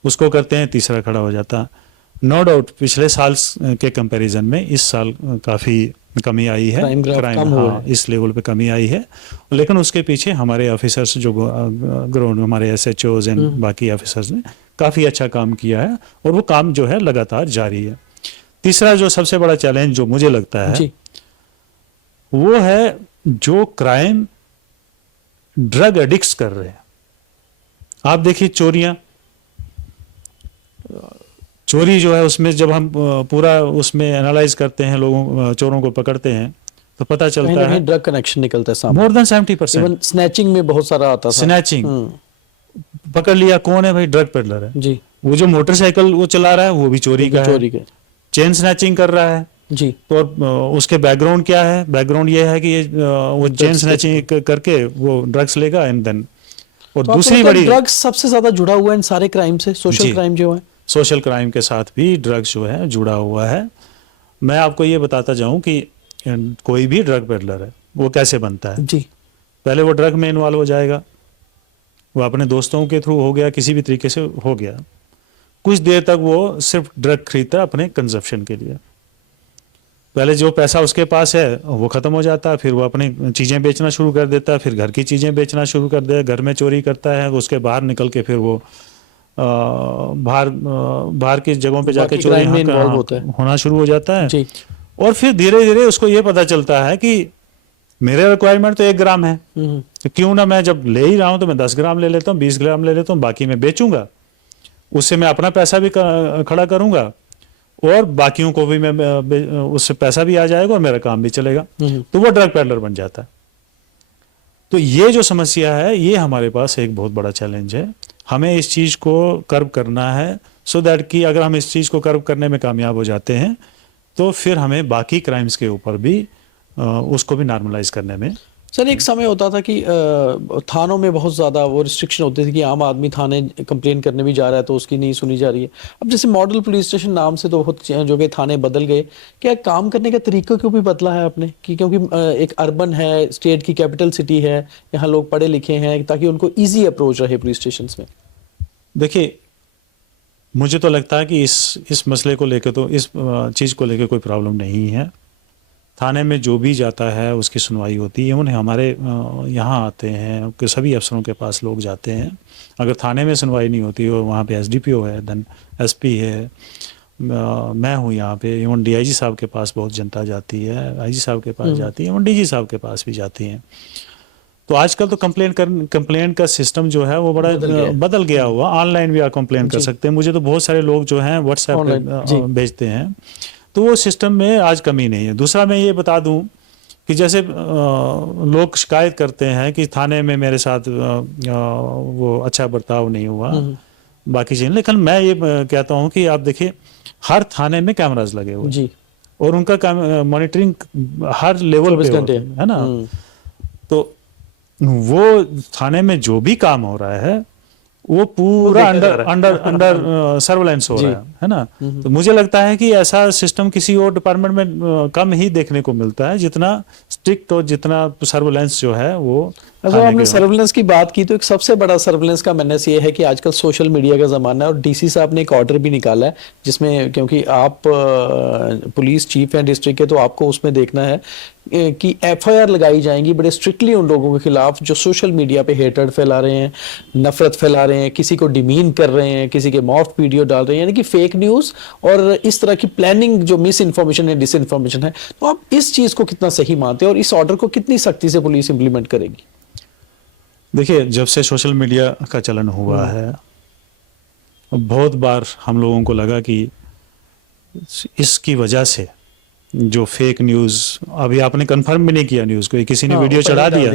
उसको करते हैं, तीसरा खड़ा हो जाता है। नो डाउट पिछले साल के कंपैरिजन में इस साल काफ़ी कमी आई है, क्राइम हाँ इस लेवल पे कमी आई है। लेकिन उसके पीछे हमारे ऑफिसर्स जो ग्राउंड, हमारे SHOs एंड बाकी ऑफिसर्स ने काफ़ी अच्छा काम किया है, और वो काम जो है लगातार जारी है। तीसरा जो सबसे बड़ा चैलेंज जो मुझे लगता है जी। वो है जो क्राइम ड्रग एडिक्ट्स कर रहे हैं। आप देखिए चोरी जो है, उसमें जब हम पूरा उसमें एनालाइज करते हैं, लोगों चोरों को पकड़ते हैं, तो पता चलता है ड्रग कनेक्शन निकलता है सामने। More than 70%। इवन स्नैचिंग में बहुत सारा आता था। स्नैचिंग पकड़ लिया, कौन है भाई? ड्रग पेडलर है जी। वो जो मोटरसाइकिल वो चला रहा है वो भी चोरी का चोरी है, के चेन स्नैचिंग कर रहा है जी। तो उसके बैकग्राउंड क्या है? बैकग्राउंड ये है कि ये वो चेन स्नैचिंग करके वो ड्रग्स लेगा एंड देन। और तो दूसरी बड़ी, ड्रग्स सबसे ज्यादा जुड़ा हुआ है इन सारे क्राइम से, सोशल क्राइम जो है। सोशल क्राइम के साथ भी ड्रग्स जो है जुड़ा हुआ है। मैं आपको ये बताता जाऊं कि कोई भी ड्रग पेडलर है वो कैसे बनता है जी। पहले वो ड्रग में इन्वॉल्व हो जाएगा, वो अपने दोस्तों के थ्रू हो गया, किसी भी तरीके से हो गया, कुछ देर तक वो सिर्फ ड्रग खरीदता है अपने कंजप्शन के लिए। पहले जो पैसा उसके पास है वो ख़त्म हो जाता है, फिर वो अपनी चीज़ें बेचना शुरू कर देता है, फिर घर की चीज़ें बेचना शुरू कर देता है, घर में चोरी करता है, उसके बाहर निकल के फिर वो बाहर की जगहों पे जाके चोरी होना शुरू हो जाता है जी। और फिर धीरे धीरे उसको ये पता चलता है कि मेरे रिक्वायरमेंट तो 1 ग्राम है, तो क्यों ना मैं जब ले ही रहा हूं तो मैं 10 ग्राम ले लेता हूँ, 20 ग्राम ले लेता हूँ, बाकी मैं बेचूंगा, उससे मैं अपना पैसा भी खड़ा करूंगा और बाकियों को भी मैं उससे पैसा भी आ जाएगा और मेरा काम भी चलेगा। तो वो ड्रग पेडलर बन जाता है। तो ये जो समस्या है ये हमारे पास एक बहुत बड़ा चैलेंज है। हमें इस चीज़ को कर्व करना है सो दैट कि अगर हम इस चीज़ को कर्व करने में कामयाब हो जाते हैं तो फिर हमें बाकी क्राइम्स के ऊपर भी उसको भी नॉर्मलाइज करने में। सर एक समय होता था कि थानों में बहुत ज़्यादा वो रिस्ट्रिक्शन होती थी कि आम आदमी थाने कंप्लेन करने भी जा रहा है तो उसकी नहीं सुनी जा रही है। अब जैसे मॉडल पुलिस स्टेशन नाम से तो बहुत जो कि थाने बदल गए, क्या काम करने का तरीका क्यों भी बदला है आपने? कि क्योंकि एक अर्बन है, स्टेट की कैपिटल सिटी है, यहाँ लोग पढ़े लिखे हैं, ताकि उनको ईजी अप्रोच रहे पुलिस स्टेशन में। देखिए मुझे तो लगता है कि इस मसले को लेकर तो इस चीज़ को लेकर कोई प्रॉब्लम नहीं है। थाने में जो भी जाता है उसकी सुनवाई होती है। उन्हें हमारे यहाँ आते हैं कि सभी अफसरों के पास लोग जाते हैं। अगर थाने में सुनवाई नहीं होती हो वहाँ पे SDPO है, देन SP है, मैं हूँ यहाँ पे, इवन DIG साहब के पास बहुत जनता जाती है, IG साहब के पास जाती है, इवन DG साहब के पास भी जाती हैं। तो आजकल तो कंप्लेंट का सिस्टम जो है वो बड़ा बदल गया हुआ। ऑनलाइन भी आप कंप्लेंट कर सकते हैं। मुझे तो बहुत सारे लोग जो हैं WhatsApp पे भेजते हैं, तो वो सिस्टम में आज कमी नहीं है। दूसरा मैं ये बता दूं कि जैसे लोग शिकायत करते हैं कि थाने में मेरे साथ वो अच्छा बर्ताव नहीं हुआ बाकी चीज़ें, लेकिन मैं ये कहता हूं कि आप देखिए हर थाने में कैमराज लगे हुए हैं और उनका मॉनिटरिंग हर लेवल पे होता है ना। तो वो थाने में जो भी काम हो रहा है वो पूरा अंडर सर्वेलेंस हो रहा है ना। तो मुझे लगता है कि ऐसा सिस्टम किसी और डिपार्टमेंट में कम ही देखने को मिलता है, जितना स्ट्रिक्ट और जितना सर्वेलेंस जो है वो। अगर हमने सर्वेलेंस की बात की तो एक सबसे बड़ा सर्वेलेंस का मेनास ये है कि आजकल सोशल मीडिया का ज़माना है और DC साहब ने एक ऑर्डर भी निकाला है जिसमें, क्योंकि आप पुलिस चीफ हैं डिस्ट्रिक्ट के, तो आपको उसमें देखना है कि एफआईआर लगाई जाएंगी बड़े स्ट्रिक्टली उन लोगों के खिलाफ जो सोशल मीडिया पे हेटर्ड फैला रहे हैं, नफरत फैला रहे हैं, किसी को डिमीन कर रहे हैं, किसी के मॉफ्ट वीडियो डाल रहे हैं, यानी कि फेक न्यूज़ और इस तरह की प्लानिंग जो मिस इन्फॉर्मेशन है, डिस इन्फॉर्मेशन है। तो आप इस चीज़ को कितना सही मानते हैं और इस ऑर्डर को कितनी सख्ती से पुलिस इंप्लीमेंट करेगी? देखिए, जब से सोशल मीडिया का चलन हुआ है, बहुत बार हम लोगों को लगा कि इसकी वजह से जो फेक न्यूज़, अभी आपने कंफर्म भी नहीं किया न्यूज़ को, किसी ने वीडियो चढ़ा दिया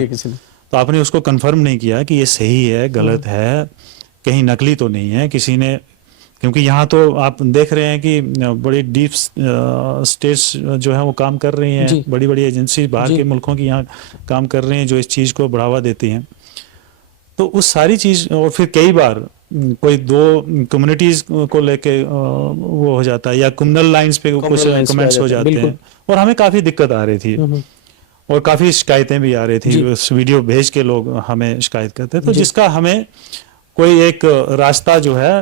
तो आपने उसको कंफर्म नहीं किया कि ये सही है गलत है, कहीं नकली तो नहीं है किसी ने। क्योंकि यहाँ तो आप देख रहे हैं कि बड़ी डीप स्टेट्स जो है वो काम कर रही हैं, बड़ी बड़ी एजेंसी बाहर के मुल्कों की यहाँ काम कर रही हैं जो इस चीज़ को बढ़ावा देती हैं। तो उस सारी चीज़, और फिर कई बार कोई दो कम्युनिटीज को लेके वो हो जाता है, या कम्युनल लाइंस पे कुछ कमेंट्स हो जाते हैं, और हमें काफ़ी दिक्कत आ रही थी और काफ़ी शिकायतें भी आ रही थी। उस वीडियो भेज के लोग हमें शिकायत करते, तो जिसका हमें कोई एक रास्ता जो है,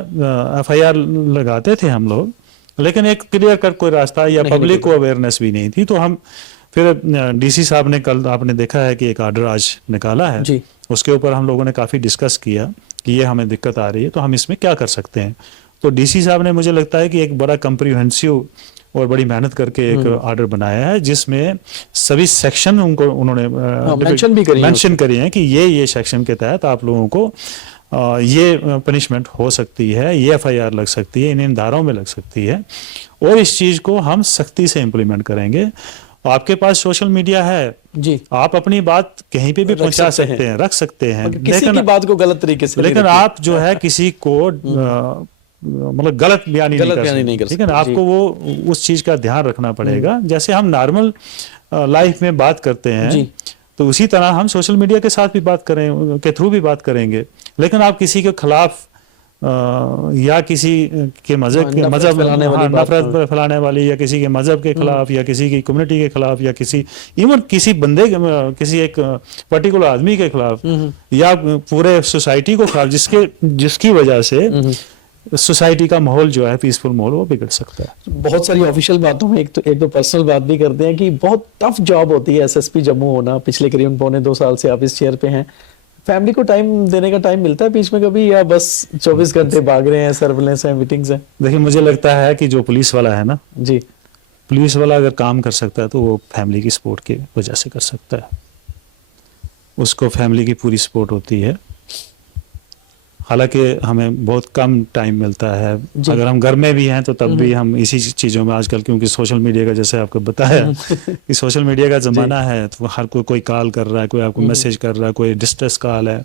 एफआईआर लगाते थे हम लोग, लेकिन एक क्लियर कट कोई रास्ता या पब्लिक को अवेयरनेस भी नहीं थी। तो हम फिर डीसी साहब ने, कल आपने देखा है कि एक ऑर्डर आज निकाला है, उसके ऊपर हम लोगों ने काफ़ी डिस्कस किया कि ये हमें दिक्कत आ रही है, तो हम इसमें क्या कर सकते हैं। तो डीसी साहब ने, मुझे लगता है कि एक बड़ा कंप्रीहेंसिव और बड़ी मेहनत करके एक ऑर्डर बनाया है, जिसमें सभी सेक्शन उन्होंने मेंशन करी हैं कि ये सेक्शन के तहत आप लोगों को ये पनिशमेंट हो सकती है, ये एफआईआर लग सकती है, इन धाराओं में लग सकती है, और इस चीज़ को हम सख्ती से इम्प्लीमेंट करेंगे। आपके पास सोशल मीडिया है जी, आप अपनी बात कहीं पे भी पहुंचा सकते हैं, रख सकते हैं, किसी की बात को गलत तरीके से, लेकिन आप जो है किसी को मतलब गलत बयानी नहीं कर सकते, ठीक है ना। आपको वो उस चीज का ध्यान रखना पड़ेगा। जैसे हम नॉर्मल लाइफ में बात करते हैं, तो उसी तरह हम सोशल मीडिया के साथ भी बात करें, के थ्रू भी बात करेंगे। लेकिन आप किसी के खिलाफ या किसी के मजहब नफरत फैलाने वाली, या किसी के मजहब के खिलाफ, या किसी की कम्युनिटी के खिलाफ, या किसी बंदे, किसी एक पर्टिकुलर आदमी के खिलाफ, या पूरे सोसाइटी को खिलाफ, जिसकी वजह से सोसाइटी का माहौल जो है, पीसफुल माहौल, वो बिगड़ सकता है। बहुत सारी ऑफिशियल बातों में एक तो पर्सनल बात भी करते हैं कि बहुत टफ जॉब होती है एसएसपी जम्मू होना। पिछले करीबन 1.25 साल से आप इस चेयर पे हैं। फैमिली को टाइम देने का टाइम मिलता है बीच में कभी, या बस 24 घंटे भाग रहे हैं, सर्विलेंस है, मीटिंग्स है? देखिए, मुझे लगता है कि जो पुलिस वाला है ना जी, पुलिस वाला अगर काम कर सकता है तो वो फैमिली की सपोर्ट की वजह से कर सकता है। उसको फैमिली की पूरी सपोर्ट होती है। हालांकि हमें बहुत कम टाइम मिलता है, अगर हम घर में भी हैं तो तब भी हम इसी चीज़ों में आजकल, क्योंकि सोशल मीडिया का, जैसे आपको बताया कि सोशल मीडिया का ज़माना है, तो हर कोई कॉल कर रहा है, कोई आपको मैसेज कर रहा है, कोई डिस्ट्रेस कॉल है।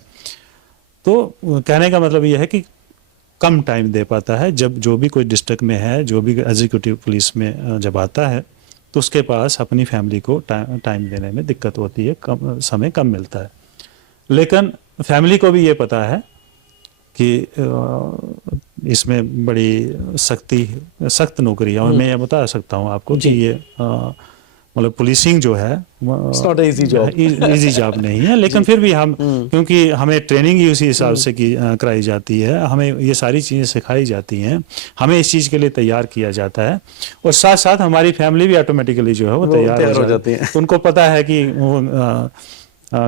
तो कहने का मतलब ये है कि कम टाइम दे पाता है। जब जो भी कोई डिस्ट्रिक्ट में है, जो भी एग्जीक्यूटिव पुलिस में जब आता है, तो उसके पास अपनी फैमिली को टाइम देने में दिक्कत होती है, समय कम मिलता है। लेकिन फैमिली को भी ये पता है कि इसमें बड़ी सख्त नौकरी है, और मैं ये बता सकता हूँ आपको कि ये मतलब पुलिसिंग जो है इजी जॉब नहीं है। लेकिन फिर भी हम, क्योंकि हमें ट्रेनिंग ही उसी हिसाब से कराई जाती है, हमें ये सारी चीज़ें सिखाई जाती हैं, हमें इस चीज़ के लिए तैयार किया जाता है, और साथ साथ हमारी फैमिली भी ऑटोमेटिकली जो है वो तैयार हो जाती है। उनको पता है कि वो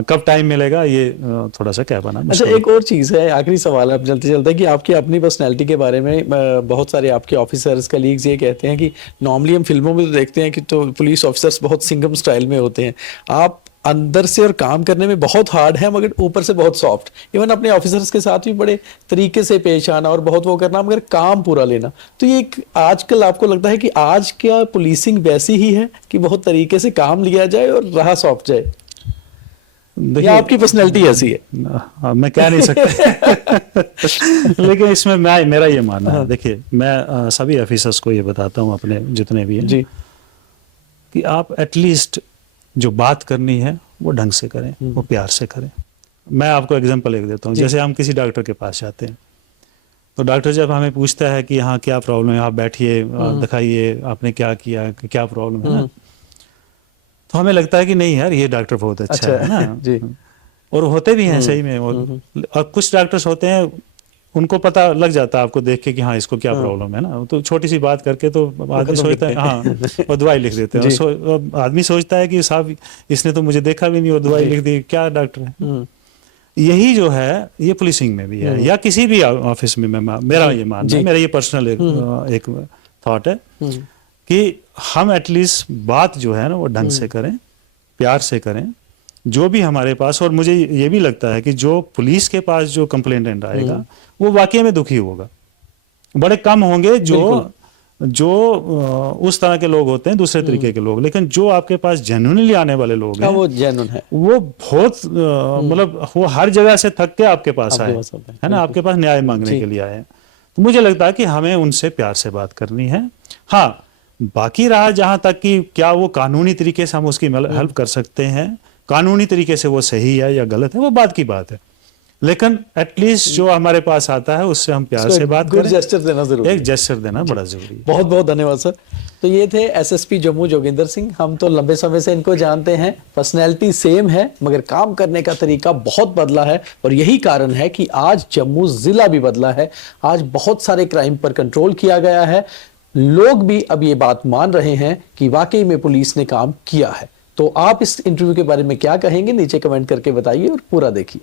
कब टाइम मिलेगा, ये थोड़ा सा क्या बना। अच्छा, एक और चीज़ है, आखिरी सवाल है अब चलते चलते, कि आपकी अपनी पर्सनैलिटी के बारे में बहुत सारे आपके ऑफिसर्स कलीग्स ये कहते हैं कि नॉर्मली हम फिल्मों में तो देखते हैं कि तो पुलिस ऑफिसर्स बहुत सिंघम स्टाइल में होते हैं, आप अंदर से और काम करने में बहुत हार्ड है, मगर ऊपर से बहुत सॉफ्ट। इवन अपने ऑफिसर्स के साथ भी बड़े तरीके से पेश आना और बहुत वो करना, मगर काम पूरा लेना। तो ये आजकल आपको लगता है कि आज क्या पुलिसिंग वैसी ही है कि बहुत तरीके से काम लिया जाए और रहा सॉफ्ट जाए, या आपकी पर्सनैलिटी ऐसी है? मैं कह नहीं सकता लेकिन इसमें मेरा ये मानना है। देखिए, मैं सभी ऑफिसर्स को ये बताता हूँ, अपने जितने भी हैं जी, कि आप एटलीस्ट जो बात करनी है वो ढंग से करें, वो प्यार से करें। मैं आपको एग्जांपल एक देता हूँ। जैसे हम किसी डॉक्टर के पास जाते हैं, तो डॉक्टर जब हमें पूछता है कि हाँ क्या प्रॉब्लम है, आप बैठिए, दिखाइए आपने क्या किया, क्या प्रॉब्लम है ना, तो हमें लगता है कि नहीं यार, ये डॉक्टर बहुत अच्छा है ना जी, और होते भी हैं सही में। और कुछ डॉक्टर्स होते हैं, उनको पता लग जाता है आपको देख के कि हाँ इसको क्या प्रॉब्लम है ना, तो छोटी सी बात करके तो आदमी सोचता है हाँ और दवाई लिख देते हैं। आदमी सोचता है कि साहब इसने तो मुझे देखा भी नहीं और दवाई लिख दी, क्या डॉक्टर है। यही जो है ये पुलिसिंग में भी है या किसी भी ऑफिस में, मेरा ये मानना है, मेरा ये पर्सनल एक थॉट है कि हम एटलीस्ट बात जो है ना वो ढंग से करें, प्यार से करें, जो भी हमारे पास। और मुझे ये भी लगता है कि जो पुलिस के पास जो कंप्लेंटेंट आएगा वो वाकई में दुखी होगा। बड़े कम होंगे जो उस तरह के लोग होते हैं, दूसरे तरीके के लोग, लेकिन जो आपके पास जेन्युइनली आने वाले लोग हैं वो जेन्युइन है, वो बहुत मतलब वो हर जगह से थक के आपके पास आए है ना, आपके पास न्याय मांगने के लिए आए हैं। तो मुझे लगता है कि हमें उनसे प्यार से बात करनी है। हाँ, बाकी रहा जहां तक कि क्या वो कानूनी तरीके से हम उसकी हेल्प कर सकते हैं, कानूनी तरीके से वो सही है या गलत है, वो बात की बात है। लेकिन एटलीस्ट जो हमारे पास आता है उससे हम प्यार से बात करें, जेस्चर देना जरूरी है। एक जेस्चर देना बड़ा जरूरी है। बहुत बहुत धन्यवाद सर। तो ये थे एसएसपी जम्मू जोगिंदर सिंह। हम तो लंबे समय से इनको जानते हैं, पर्सनैलिटी सेम है मगर काम करने का तरीका बहुत बदला है और यही कारण है कि आज जम्मू जिला भी बदला है। आज बहुत सारे क्राइम पर कंट्रोल किया गया है। लोग भी अब ये बात मान रहे हैं कि वाकई में पुलिस ने काम किया है। तो आप इस इंटरव्यू के बारे में क्या कहेंगे, नीचे कमेंट करके बताइए और पूरा देखिए।